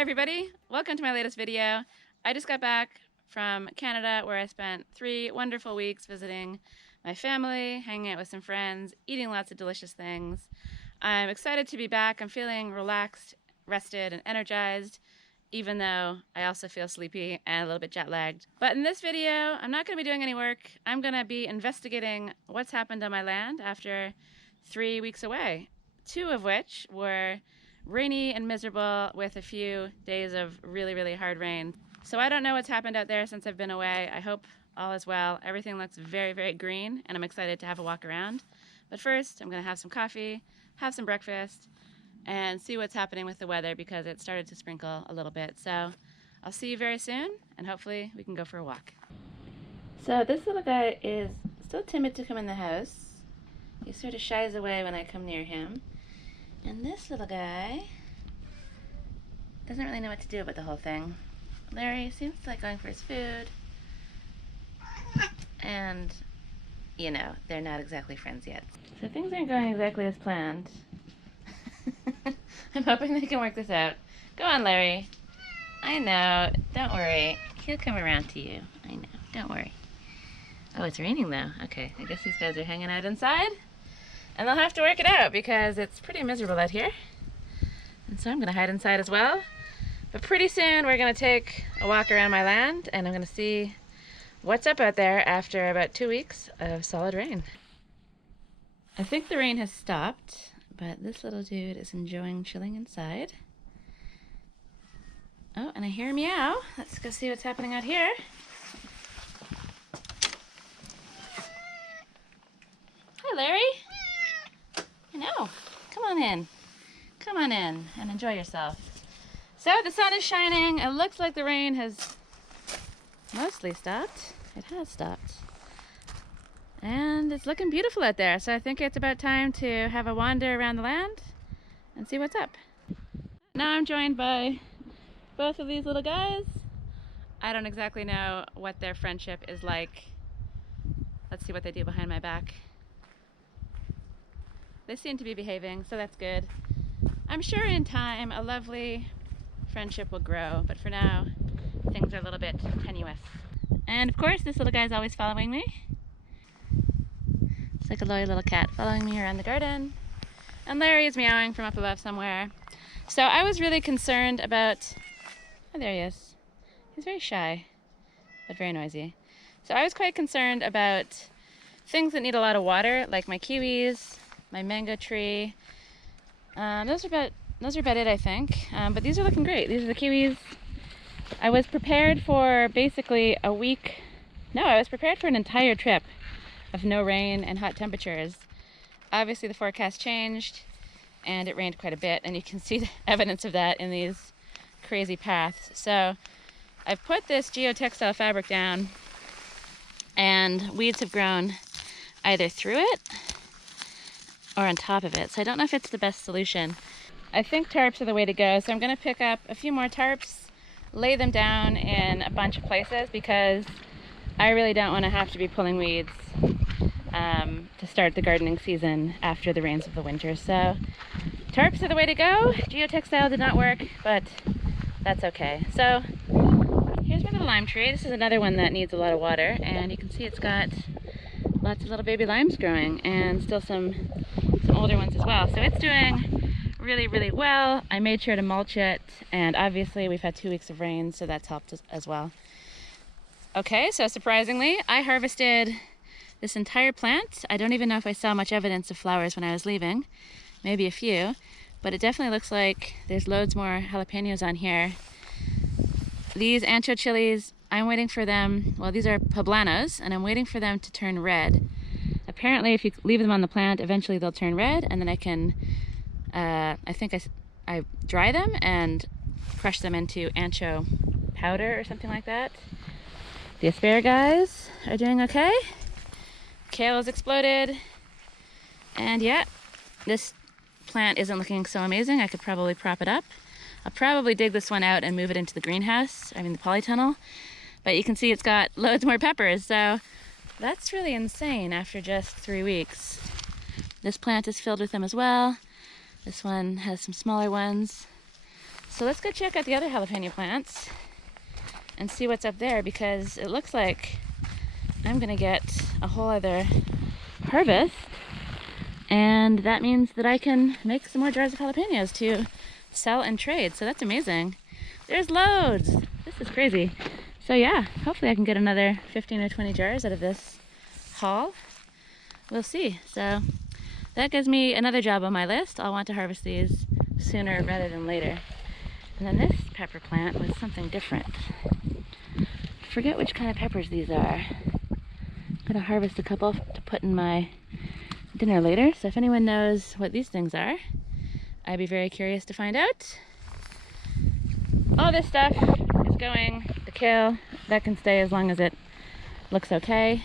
Hi everybody, welcome to my latest video. I just got back from Canada where I spent 3 wonderful weeks visiting my family, hanging out with some friends, eating lots of delicious things. I'm excited to be back. I'm feeling relaxed, rested, and energized, even though I also feel sleepy and a little bit jet lagged. But in this video, I'm not going to be doing any work. I'm going to be investigating what's happened on my land after 3 weeks away, 2 of which were rainy and miserable with a few days of really hard rain. So I don't know what's happened out there since I've been away. I hope all is well. Everything looks very green and I'm excited to have a walk around. But first, I'm going to have some coffee, have some breakfast, and see what's happening with the weather because it started to sprinkle a little bit. So I'll see you very soon and hopefully we can go for a walk. So this little guy is still timid to come in the house. He sort of shies away when I come near him. And this little guy doesn't really know what to do about the whole thing. Larry seems to like going for his food. And, you know, they're not exactly friends yet. So things aren't going exactly as planned. I'm hoping they can work this out. Go on, Larry. I know. Don't worry. He'll come around to you. I know. Don't worry. Oh, it's raining though. Okay, I guess these guys are hanging out inside. And they'll have to work it out because it's pretty miserable out here. And so I'm going to hide inside as well. But pretty soon we're going to take a walk around my land and I'm going to see what's up out there after about 2 weeks of solid rain. I think the rain has stopped, but this little dude is enjoying chilling inside. Oh, and I hear a meow. Let's go see what's happening out here. Hi, Larry. I know. Come on in. Come on in and enjoy yourself. So the sun is shining. It looks like the rain has mostly stopped. It has stopped. And it's looking beautiful out there. So I think it's about time to have a wander around the land and see what's up. Now I'm joined by both of these little guys. I don't exactly know what their friendship is like. Let's see what they do behind my back. They seem to be behaving, so that's good. I'm sure in time a lovely friendship will grow, but for now things are a little bit tenuous. And of course this little guy is always following me. It's like a loyal little cat following me around the garden. And Larry is meowing from up above somewhere. So I was really concerned about... Oh, there he is. He's very shy, but very noisy. So I was quite concerned about things that need a lot of water, like my kiwis, my mango tree. Those are about it, I think. But these are looking great. These are the kiwis. I was prepared for basically a week. No, I was prepared for an entire trip of no rain and hot temperatures. Obviously the forecast changed and it rained quite a bit, and you can see the evidence of that in these crazy paths. So I've put this geotextile fabric down and weeds have grown either through it or on top of it. So I don't know if it's the best solution. I think tarps are the way to go. So I'm going to pick up a few more tarps, lay them down in a bunch of places because I really don't want to have to be pulling weeds to start the gardening season after the rains of the winter. So tarps are the way to go. Geotextile did not work, but that's okay. So here's my little lime tree. This is another one that needs a lot of water, and you can see it's got lots of little baby limes growing and still some older ones as well. So it's doing really well. I made sure to mulch it, and obviously we've had 2 weeks of rain, so that's helped as well. Okay, so surprisingly, I harvested this entire plant. I don't even know if I saw much evidence of flowers when I was leaving, maybe a few, but it definitely looks like there's loads more jalapenos on here. These ancho chilies, I'm waiting for them, well, these are poblanos, and I'm waiting for them to turn red. Apparently if you leave them on the plant, eventually they'll turn red, and then I can I think I dry them and crush them into ancho powder or something like that. The asparagus are doing okay. Kale has exploded. And yeah, this plant isn't looking so amazing. I could probably prop it up. I'll probably dig this one out and move it into the greenhouse, the polytunnel. But you can see it's got loads more peppers, so that's really insane after just 3 weeks. This plant is filled with them as well. This one has some smaller ones. So let's go check out the other jalapeno plants and see what's up there, because it looks like I'm gonna get a whole other harvest, and that means that I can make some more jars of jalapenos to sell and trade. So that's amazing. There's loads. This is crazy. So yeah, hopefully I can get another 15 or 20 jars out of this haul. We'll see. So that gives me another job on my list. I'll want to harvest these sooner rather than later. And then this pepper plant was something different. I forget which kind of peppers these are. I'm gonna harvest a couple to put in my dinner later. So if anyone knows what these things are, I'd be very curious to find out. All this stuff is going to kill. That can stay as long as it looks okay.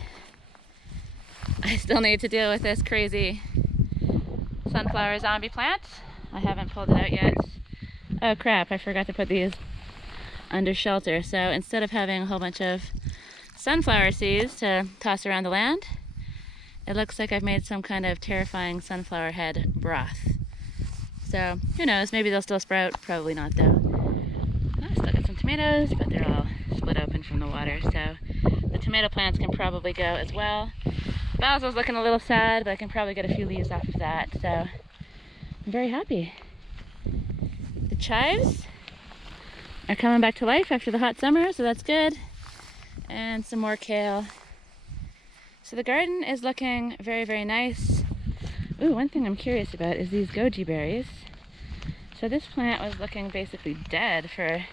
I still need to deal with this crazy sunflower zombie plant. I haven't pulled it out yet. Oh crap, I forgot to put these under shelter. So instead of having a whole bunch of sunflower seeds to toss around the land, it looks like I've made some kind of terrifying sunflower head broth. So who knows, maybe they'll still sprout. Probably not though. I still got some tomatoes, but they're all split open from the water, so the tomato plants can probably go as well. Basil's looking a little sad, but I can probably get a few leaves off of that, so I'm very happy. The chives are coming back to life after the hot summer, so that's good. And some more kale. So the garden is looking very, very nice. Ooh, one thing I'm curious about is these goji berries. So this plant was looking basically dead for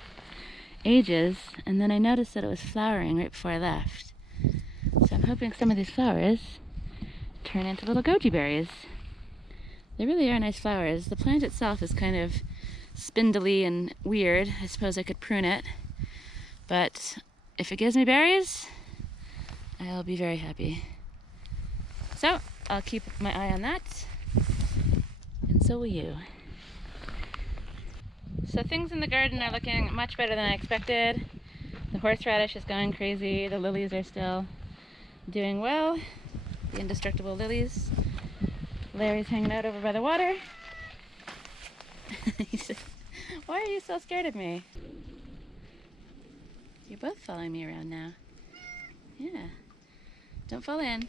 ages, and then I noticed that it was flowering right before I left. So I'm hoping some of these flowers turn into little goji berries. They really are nice flowers. The plant itself is kind of spindly and weird. I suppose I could prune it, but if it gives me berries, I'll be very happy. So I'll keep my eye on that, and so will you. So things in the garden are looking much better than I expected. The horseradish is going crazy. The lilies are still doing well. The indestructible lilies. Larry's hanging out over by the water. He said, "Why are you so scared of me?" You're both following me around now. Yeah. Don't fall in.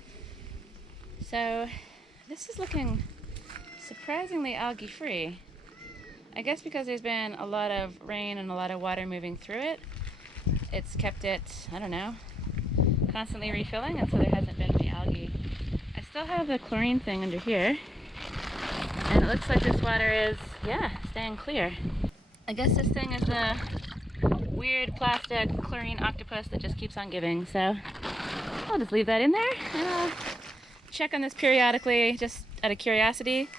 So this is looking surprisingly algae free. I guess because there's been a lot of rain and a lot of water moving through it, it's kept it, I don't know, constantly refilling, and so there hasn't been any algae. I still have the chlorine thing under here, and it looks like this water is, yeah, staying clear. I guess this thing is the weird plastic chlorine octopus that just keeps on giving, so I'll just leave that in there, and I'll check on this periodically, just out of curiosity.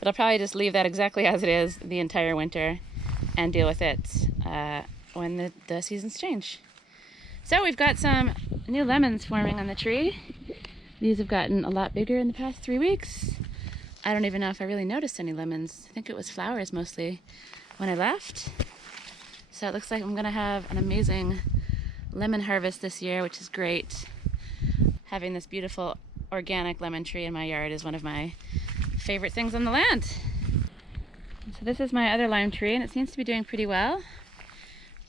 But I'll probably just leave that exactly as it is the entire winter and deal with it when the seasons change. So we've got some new lemons forming on the tree. These have gotten a lot bigger in the past 3 weeks. I don't even know if I really noticed any lemons. I think it was flowers mostly when I left. So it looks like I'm gonna have an amazing lemon harvest this year, which is great. Having this beautiful organic lemon tree in my yard is one of my favorite things on the land. So this is my other lime tree, and it seems to be doing pretty well.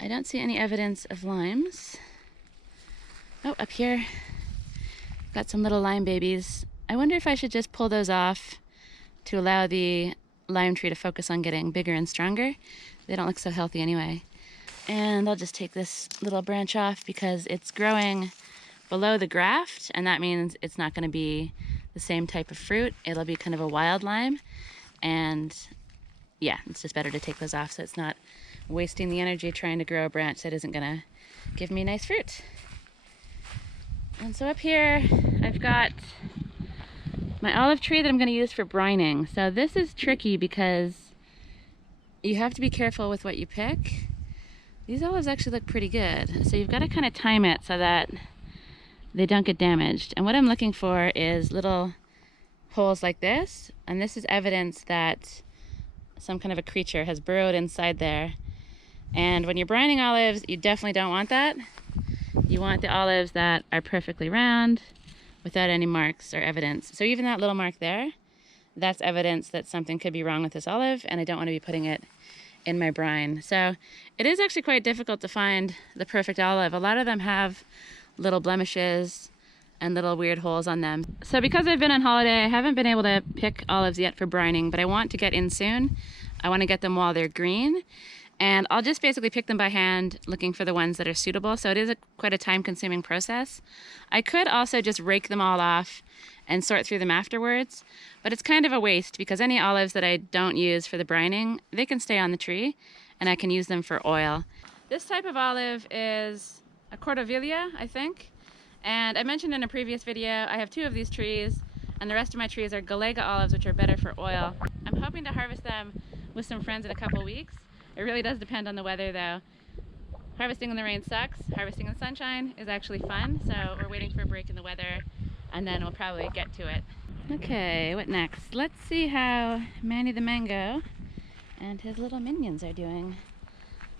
I don't see any evidence of limes. Oh, up here, got some little lime babies. I wonder if I should just pull those off to allow the lime tree to focus on getting bigger and stronger. They don't look so healthy anyway. And I'll just take this little branch off because it's growing below the graft, and that means it's not going to be the same type of fruit. It'll be kind of a wild lime, and yeah, it's just better to take those off so it's not wasting the energy trying to grow a branch that isn't going to give me nice fruit. And so up here I've got my olive tree that I'm going to use for brining. So this is tricky because you have to be careful with what you pick. These olives actually look pretty good, so you've got to kind of time it so that they don't get damaged. And what I'm looking for is little holes like this, and this is evidence that some kind of a creature has burrowed inside there. And when you're brining olives, you definitely don't want that. You want the olives that are perfectly round without any marks or evidence. So even that little mark there, that's evidence that something could be wrong with this olive, and I don't want to be putting it in my brine. So it is actually quite difficult to find the perfect olive. A lot of them have little blemishes and little weird holes on them. So because I've been on holiday, I haven't been able to pick olives yet for brining, but I want to get in soon. I want to get them while they're green. And I'll just basically pick them by hand, looking for the ones that are suitable. So it is quite a time-consuming process. I could also just rake them all off and sort through them afterwards, but it's kind of a waste because any olives that I don't use for the brining, they can stay on the tree and I can use them for oil. This type of olive is a Cordovillia, I think. And I mentioned in a previous video, I have 2 of these trees, and the rest of my trees are Galega olives, which are better for oil. I'm hoping to harvest them with some friends in a couple weeks. It really does depend on the weather though. Harvesting in the rain sucks. Harvesting in the sunshine is actually fun, so we're waiting for a break in the weather, and then we'll probably get to it. Okay, what next? Let's see how Manny the Mango and his little minions are doing.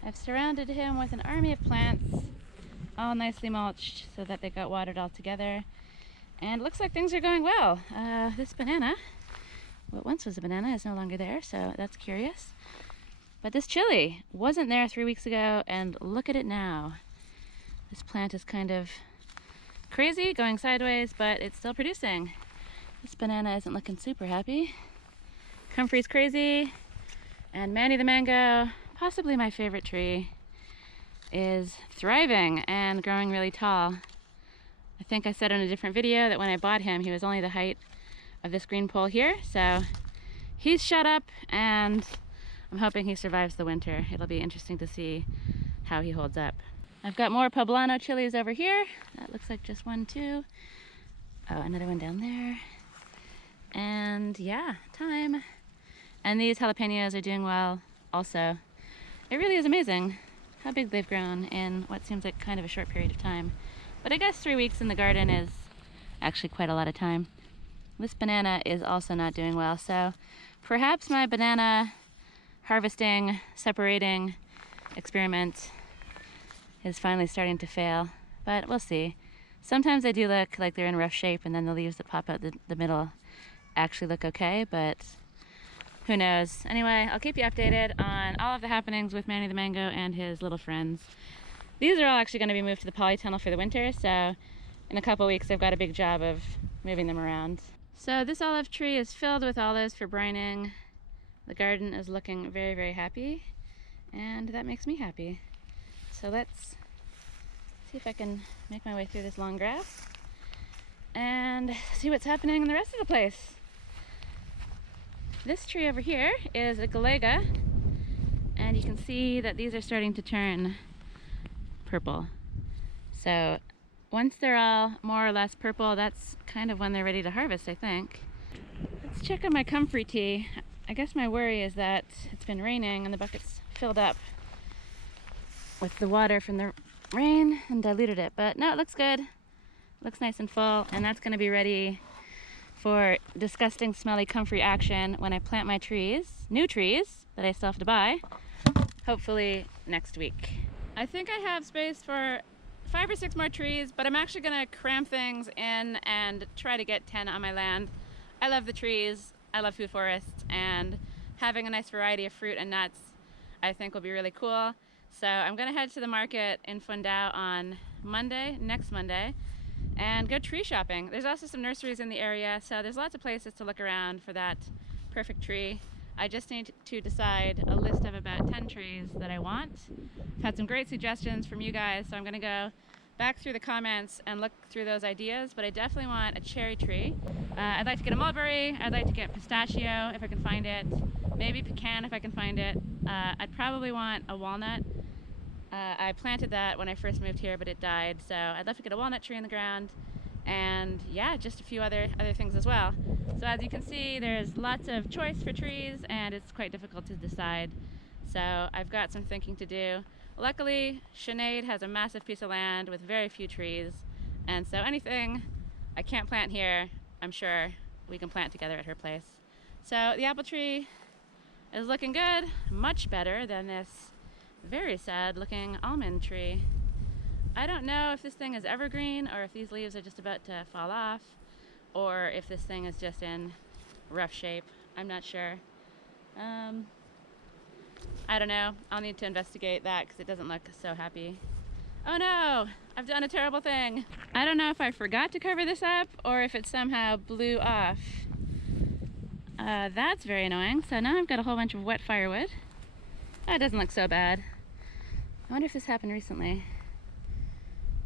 I've surrounded him with an army of plants, all nicely mulched so that they got watered all together. And it looks like things are going well. This banana, what once was a banana, is no longer there, so that's curious. But this chili wasn't there 3 weeks ago, and look at it now. This plant is kind of crazy, going sideways, but it's still producing. This banana isn't looking super happy. Comfrey's crazy, and Manny the Mango, possibly my favorite tree, is thriving and growing really tall. I think I said in a different video that when I bought him, he was only the height of this green pole here, so he's shut up, and I'm hoping he survives the winter. It'll be interesting to see how he holds up. I've got more poblano chilies over here. That looks like just 1, 2. Oh, another one down there. And yeah, time. And these jalapenos are doing well also. It really is amazing how big they've grown in what seems like kind of a short period of time. But I guess 3 weeks in the garden is actually quite a lot of time. This banana is also not doing well, so perhaps my banana harvesting, separating experiment is finally starting to fail, but we'll see. Sometimes they do look like they're in rough shape, and then the leaves that pop out the middle actually look okay, but who knows. Anyway, I'll keep you updated on all of the happenings with Manny the Mango and his little friends. These are all actually going to be moved to the polytunnel for the winter, so in a couple weeks I've got a big job of moving them around. So this olive tree is filled with olives for brining. The garden is looking very, very happy, and that makes me happy. So let's see if I can make my way through this long grass and see what's happening in the rest of the place. This tree over here is a Galega, and you can see that these are starting to turn purple. So once they're all more or less purple, that's kind of when they're ready to harvest, I think. Let's check on my comfrey tea. I guess my worry is that it's been raining and the bucket's filled up with the water from the rain and diluted it. But no, it looks good. It looks nice and full, and that's going to be ready for disgusting, smelly comfrey action when I plant my trees, new trees that I still have to buy, hopefully next week. I think I have space for 5 or 6 more trees, but I'm actually going to cram things in and try to get 10 on my land. I love the trees. I love food forests, and having a nice variety of fruit and nuts I think will be really cool. So I'm gonna head to the market in Fundao on Monday, next Monday, and go tree shopping. There's also some nurseries in the area, so there's lots of places to look around for that perfect tree. I just need to decide a list of about 10 trees that I want. I've had some great suggestions from you guys, so I'm gonna go back through the comments and look through those ideas, but I definitely want a cherry tree. I'd like to get a mulberry, I'd like to get pistachio if I can find it, maybe pecan if I can find it. I'd probably want a walnut. I planted that when I first moved here, but it died, so I'd love to get a walnut tree in the ground, and yeah, just a few other things as well. So as you can see, there's lots of choice for trees, and it's quite difficult to decide. So I've got some thinking to do. Luckily, Sinead has a massive piece of land with very few trees, and so anything I can't plant here, I'm sure we can plant together at her place. So the apple tree is looking good, much better than this very sad looking almond tree. I don't know if this thing is evergreen or if these leaves are just about to fall off, or if this thing is just in rough shape. I'm not sure. I don't know. I'll need to investigate that because it doesn't look so happy. Oh no! I've done a terrible thing. I don't know if I forgot to cover this up or if it somehow blew off. That's very annoying. So now I've got a whole bunch of wet firewood. Oh, it doesn't look so bad. I wonder if this happened recently.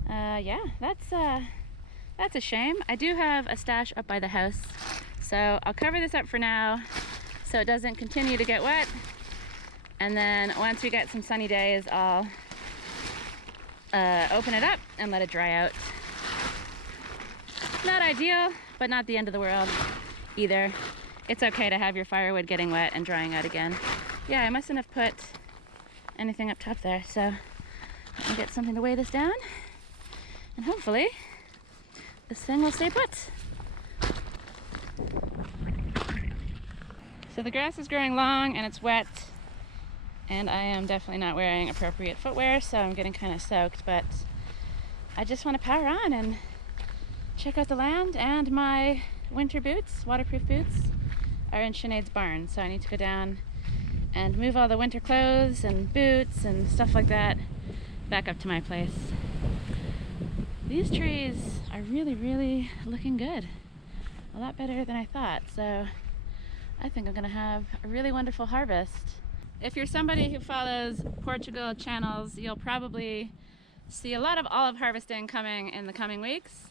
Yeah, that's a shame. I do have a stash up by the house, so I'll cover this up for now so it doesn't continue to get wet. And then once we get some sunny days, I'll open it up and let it dry out. Not ideal, but not the end of the world either. It's okay to have your firewood getting wet and drying out again. Yeah, I mustn't have put anything up top there, so let me get something to weigh this down, and hopefully this thing will stay put. So the grass is growing long and it's wet, and I am definitely not wearing appropriate footwear, so I'm getting kind of soaked, but I just want to power on and check out the land. And my winter boots, waterproof boots, are in Sinead's barn, so I need to go down and move all the winter clothes and boots and stuff like that back up to my place. These trees are really looking good. A lot better than I thought, so I think I'm gonna have a really wonderful harvest. If you're somebody who follows Portugal channels, you'll probably see a lot of olive harvesting coming in the coming weeks.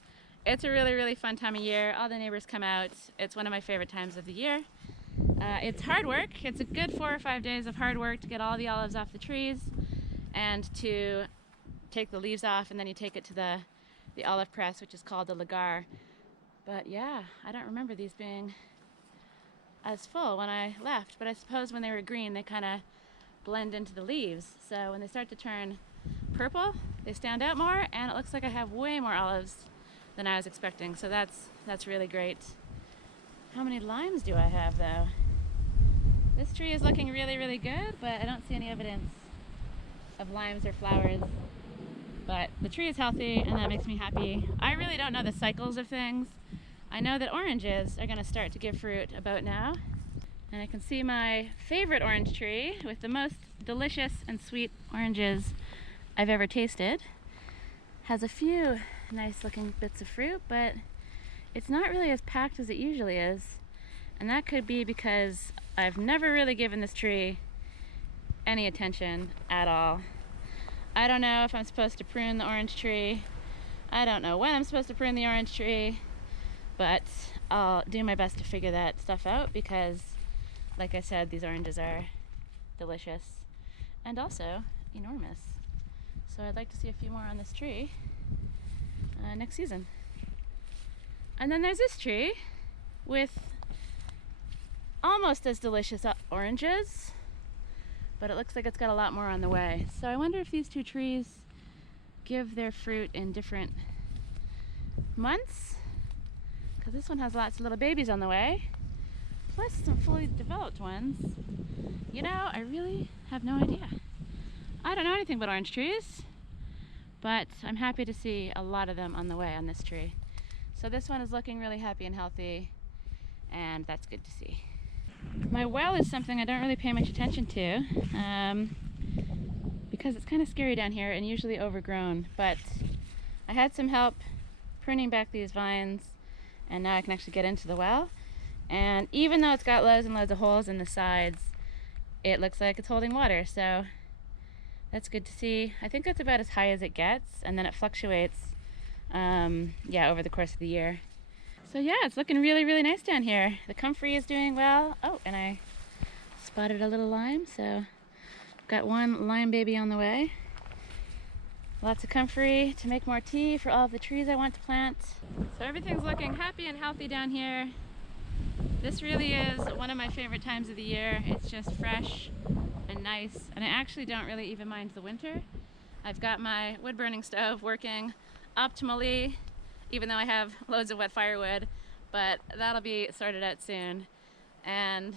It's a really fun time of year. All the neighbors come out. It's one of my favorite times of the year. It's hard work. It's a good 4 or 5 days of hard work to get all the olives off the trees and to take the leaves off, and then you take it to the olive press, which is called the lagar. But yeah, I don't remember these being as full when I left, but I suppose when they were green they kind of blend into the leaves, so when they start to turn purple they stand out more, and it looks like I have way more olives than I was expecting, so that's really great. How many limes do I have though? This tree is looking really good, but I don't see any evidence of limes or flowers. But the tree is healthy and that makes me happy. I really don't know the cycles of things. I know that oranges are going to start to give fruit about now. And I can see my favorite orange tree with the most delicious and sweet oranges I've ever tasted has a few nice looking bits of fruit, but it's not really as packed as it usually is. And that could be because I've never really given this tree any attention at all. I don't know if I'm supposed to prune the orange tree. I don't know when I'm supposed to prune the orange tree, but I'll do my best to figure that stuff out because, like I said, these oranges are delicious and also enormous. So I'd like to see a few more on this tree next season. And then there's this tree with almost as delicious oranges, but it looks like it's got a lot more on the way. So I wonder if these two trees give their fruit in different months, because this one has lots of little babies on the way, plus some fully developed ones. You know, I really have no idea. I don't know anything about orange trees, but I'm happy to see a lot of them on the way on this tree. So this one is looking really happy and healthy, and that's good to see. My well is something I don't really pay much attention to because it's kind of scary down here and usually overgrown, but I had some help pruning back these vines and now I can actually get into the well, and even though it's got loads and loads of holes in the sides, it looks like it's holding water, so that's good to see. I think that's about as high as it gets, and then it fluctuates yeah, over the course of the year. So yeah, it's looking really nice down here. The comfrey is doing well. Oh, and I spotted a little lime, so got one lime baby on the way. Lots of comfrey to make more tea for all of the trees I want to plant. So everything's looking happy and healthy down here. This really is one of my favorite times of the year. It's just fresh and nice, and I actually don't really even mind the winter. I've got my wood burning stove working optimally, even though I have loads of wet firewood, but that'll be sorted out soon. And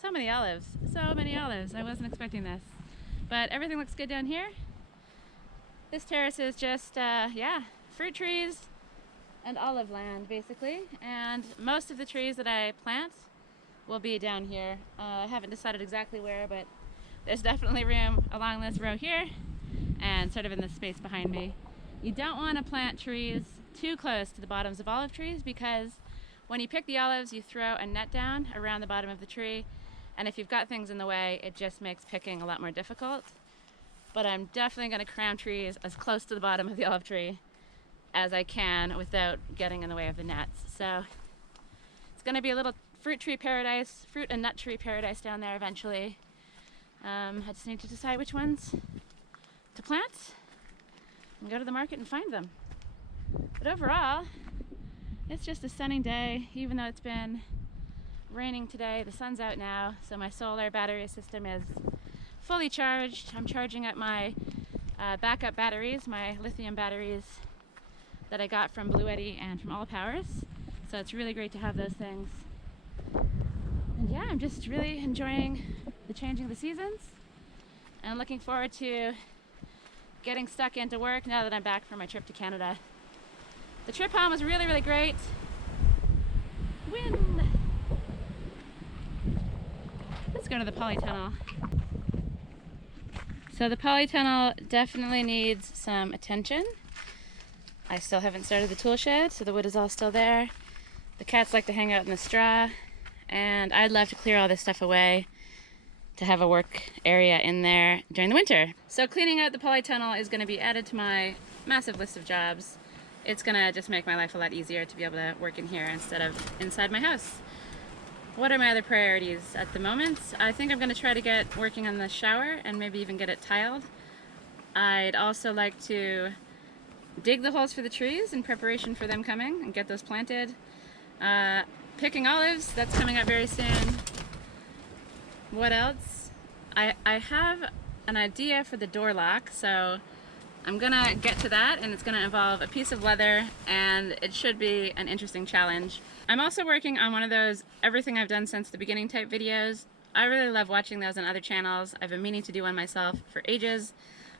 so many olives, I wasn't expecting this. But everything looks good down here. This terrace is just, yeah, fruit trees and olive land, basically. And most of the trees that I plant will be down here. I haven't decided exactly where, but there's definitely room along this row here and sort of in this space behind me. You don't want to plant trees too close to the bottoms of olive trees, because when you pick the olives, you throw a net down around the bottom of the tree, and if you've got things in the way, it just makes picking a lot more difficult. But I'm definitely going to cram trees as close to the bottom of the olive tree as I can without getting in the way of the nets. So it's going to be a little fruit and nut tree paradise down there eventually. I just need to decide which ones to plant and go to the market and find them. But overall, it's just a sunny day. Even though it's been raining today, the sun's out now, so my solar battery system is fully charged. I'm charging up my backup batteries, my lithium batteries that I got from Blue Eddy and from All Powers. So it's really great to have those things. And yeah, I'm just really enjoying the changing of the seasons and looking forward to getting stuck into work now that I'm back from my trip to Canada. The trip home was really, really great. Wind! Let's go to the polytunnel. So the polytunnel definitely needs some attention. I still haven't started the tool shed, so the wood is all still there. The cats like to hang out in the straw, and I'd love to clear all this stuff away to have a work area in there during the winter. So cleaning out the polytunnel is going to be added to my massive list of jobs. It's going to just make my life a lot easier to be able to work in here instead of inside my house. What are my other priorities at the moment? I think I'm going to try to get working on the shower and maybe even get it tiled. I'd also like to dig the holes for the trees in preparation for them coming and get those planted. Picking olives, that's coming up very soon. What else? I have an idea for the door lock, so I'm gonna get to that, and it's gonna involve a piece of leather, and it should be an interesting challenge. I'm also working on one of those everything I've done since the beginning type videos. I really love watching those on other channels. I've been meaning to do one myself for ages,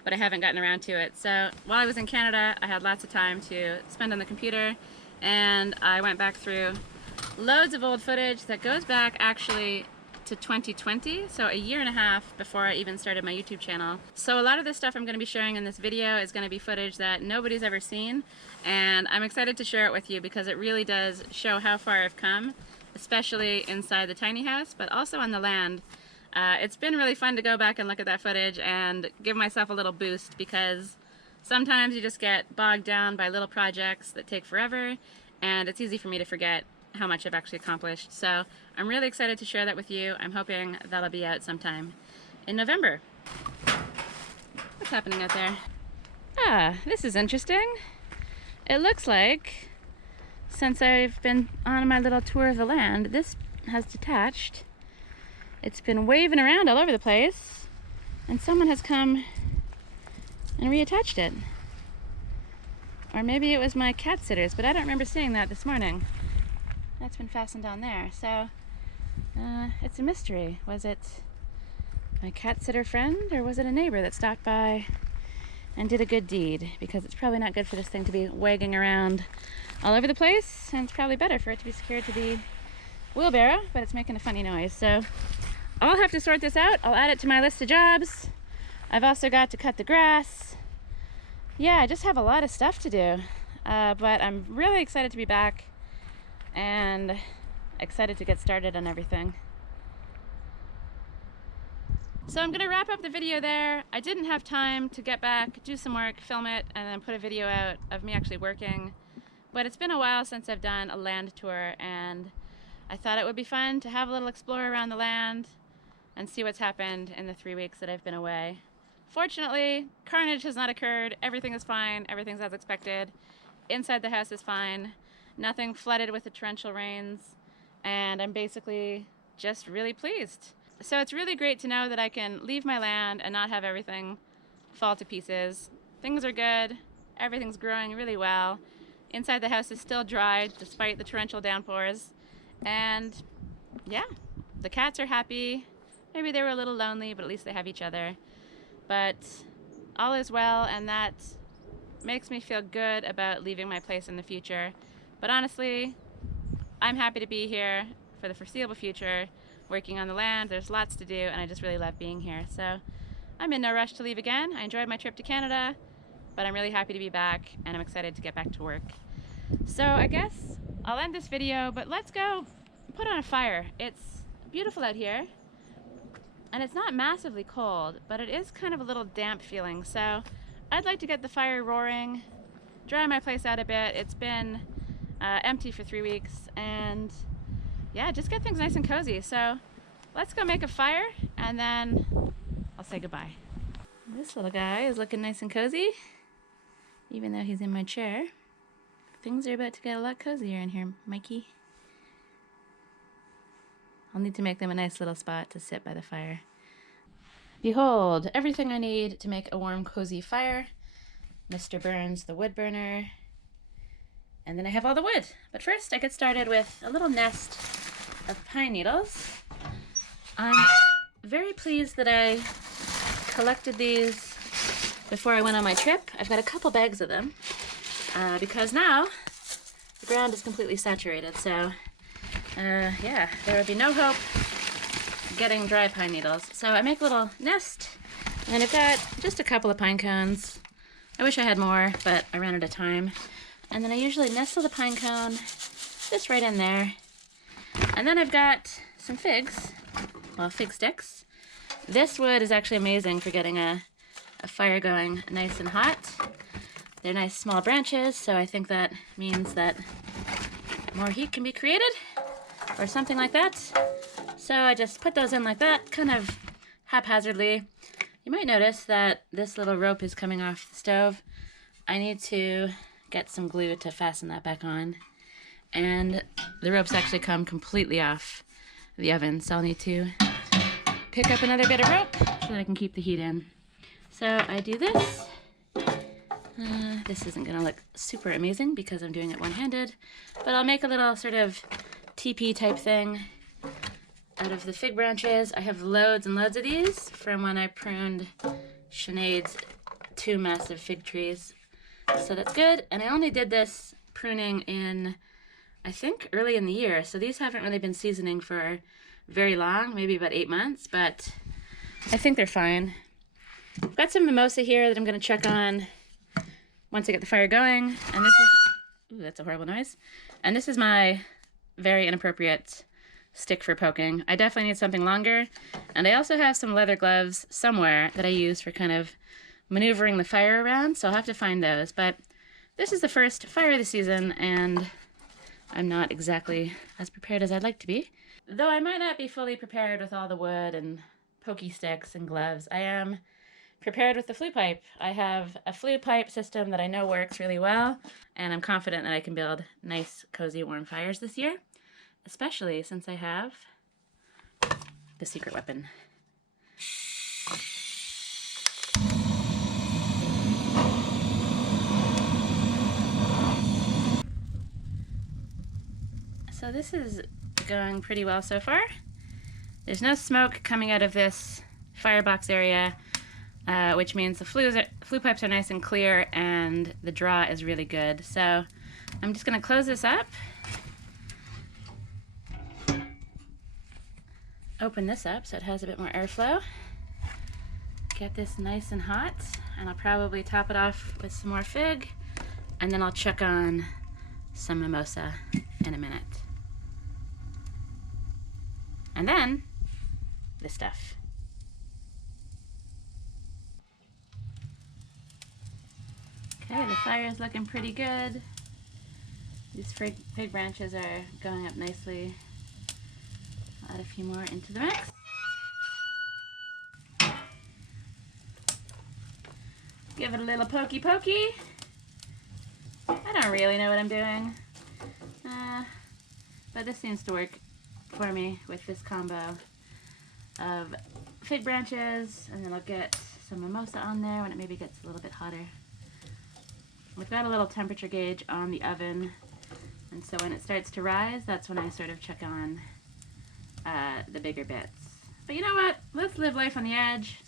but I haven't gotten around to it. So while I was in Canada, I had lots of time to spend on the computer, and I went back through loads of old footage that goes back actually to 2020, so a year and a half before I even started my YouTube channel. So a lot of the stuff I'm going to be sharing in this video is going to be footage that nobody's ever seen, and I'm excited to share it with you because it really does show how far I've come, especially inside the tiny house, but also on the land. It's been really fun to go back and look at that footage and give myself a little boost, because sometimes you just get bogged down by little projects that take forever, and it's easy for me to forget how much I've actually accomplished. So I'm really excited to share that with you. I'm hoping that'll be out sometime in November. What's happening out there? Ah, this is interesting. It looks like, since I've been on my little tour of the land, this has detached. It's been waving around all over the place, and someone has come and reattached it. Or maybe it was my cat sitters, but I don't remember seeing that this morning. That's been fastened on there, so it's a mystery. Was it my cat sitter friend, or was it a neighbor that stopped by and did a good deed? Because it's probably not good for this thing to be wagging around all over the place, and it's probably better for it to be secured to the wheelbarrow, but it's making a funny noise. So I'll have to sort this out. I'll add it to my list of jobs. I've also got to cut the grass. Yeah, I just have a lot of stuff to do, but I'm really excited to be back and excited to get started on everything. So I'm gonna wrap up the video there. I didn't have time to get back, do some work, film it, and then put a video out of me actually working. But it's been a while since I've done a land tour, and I thought it would be fun to have a little explore around the land and see what's happened in the 3 weeks that I've been away. Fortunately, carnage has not occurred. Everything is fine. Everything's as expected. Inside the house is fine. Nothing flooded with the torrential rains, and I'm basically just really pleased. So it's really great to know that I can leave my land and not have everything fall to pieces. Things are good. Everything's growing really well. Inside the house is still dry despite the torrential downpours. And yeah, the cats are happy. Maybe they were a little lonely, but at least they have each other. But all is well, and that makes me feel good about leaving my place in the future. But honestly, I'm happy to be here for the foreseeable future, working on the land. There's lots to do, and I just really love being here. So I'm in no rush to leave again. I enjoyed my trip to Canada, but I'm really happy to be back, and I'm excited to get back to work. So I guess I'll end this video, but let's go put on a fire. It's beautiful out here, and it's not massively cold, but it is kind of a little damp feeling. So I'd like to get the fire roaring, dry my place out a bit. It's been empty for 3 weeks, and yeah, just get things nice and cozy. So let's go make a fire, and then I'll say goodbye. This little guy is looking nice and cozy, even though he's in my chair. Things are about to get a lot cozier in here, Mikey. I'll need to make them a nice little spot to sit by the fire. Behold, everything I need to make a warm, cozy fire. Mr. Burns, the wood burner. And then I have all the wood. But first, I get started with a little nest of pine needles. I'm very pleased that I collected these before I went on my trip. I've got a couple bags of them because now the ground is completely saturated. So yeah, there would be no hope getting dry pine needles. So I make a little nest, and I've got just a couple of pine cones. I wish I had more, but I ran out of time. And then I usually nestle the pine cone just right in there. And then I've got some figs, well, fig sticks. This wood is actually amazing for getting a fire going nice and hot. They're nice small branches, so I think that means that more heat can be created, or something like that. So I just put those in like that, kind of haphazardly. You might notice that this little rope is coming off the stove. I need to get some glue to fasten that back on. And the ropes actually come completely off the oven, so I'll need to pick up another bit of rope so that I can keep the heat in. So I do this. This isn't gonna look super amazing because I'm doing it one-handed, but I'll make a little sort of teepee type thing out of the fig branches. I have loads and loads of these from when I pruned Sinead's 2 massive fig trees. So that's good. And I only did this pruning in, I think, early in the year. So these haven't really been seasoning for very long, maybe about 8 months, but I think they're fine. I've got some mimosa here that I'm gonna check on once I get the fire going. And this is, ooh, that's a horrible noise. And this is my very inappropriate stick for poking. I definitely need something longer. And I also have some leather gloves somewhere that I use for kind of maneuvering the fire around, so I'll have to find those. But this is the first fire of the season, and I'm not exactly as prepared as I'd like to be. Though I might not be fully prepared with all the wood and pokey sticks and gloves, I am prepared with the flue pipe. I have a flue pipe system that I know works really well, and I'm confident that I can build nice, cozy, warm fires this year, especially since I have the secret weapon. So this is going pretty well so far. There's no smoke coming out of this firebox area, which means the flue pipes are nice and clear and the draw is really good. So I'm just gonna close this up, open this up so it has a bit more airflow, get this nice and hot, and I'll probably top it off with some more fig, and then I'll chuck on some mimosa in a minute. And then this stuff. Okay, the fire is looking pretty good. These fig branches are going up nicely. I'll add a few more into the mix. Give it a little pokey pokey. I don't really know what I'm doing, but this seems to work for me with this combo of fig branches, and then I'll get some mimosa on there when it maybe gets a little bit hotter. We've got a little temperature gauge on the oven, and so when it starts to rise, that's when I sort of check on the bigger bits. But you know what? Let's live life on the edge.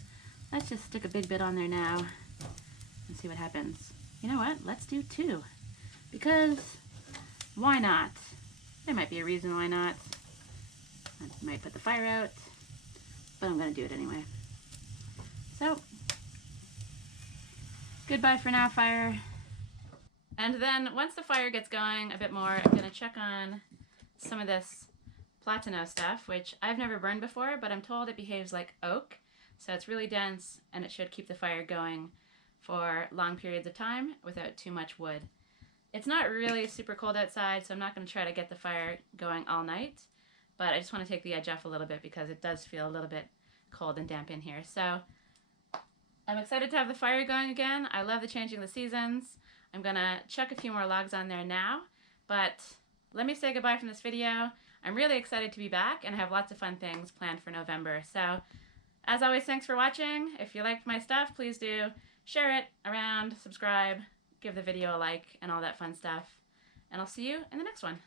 Let's just stick a big bit on there now and see what happens. You know what? Let's do 2. Because why not? There might be a reason why not. I might put the fire out, but I'm gonna do it anyway. So, goodbye for now, fire. And then once the fire gets going a bit more, I'm gonna check on some of this platano stuff, which I've never burned before, but I'm told it behaves like oak. So it's really dense and it should keep the fire going for long periods of time without too much wood. It's not really super cold outside, so I'm not going to try to get the fire going all night, but I just want to take the edge off a little bit because it does feel a little bit cold and damp in here. So I'm excited to have the fire going again. I love the changing the seasons. I'm going to chuck a few more logs on there now, but let me say goodbye from this video. I'm really excited to be back and I have lots of fun things planned for November. So as always, thanks for watching. If you liked my stuff, please do share it around, subscribe, give the video a like, and all that fun stuff. And I'll see you in the next one.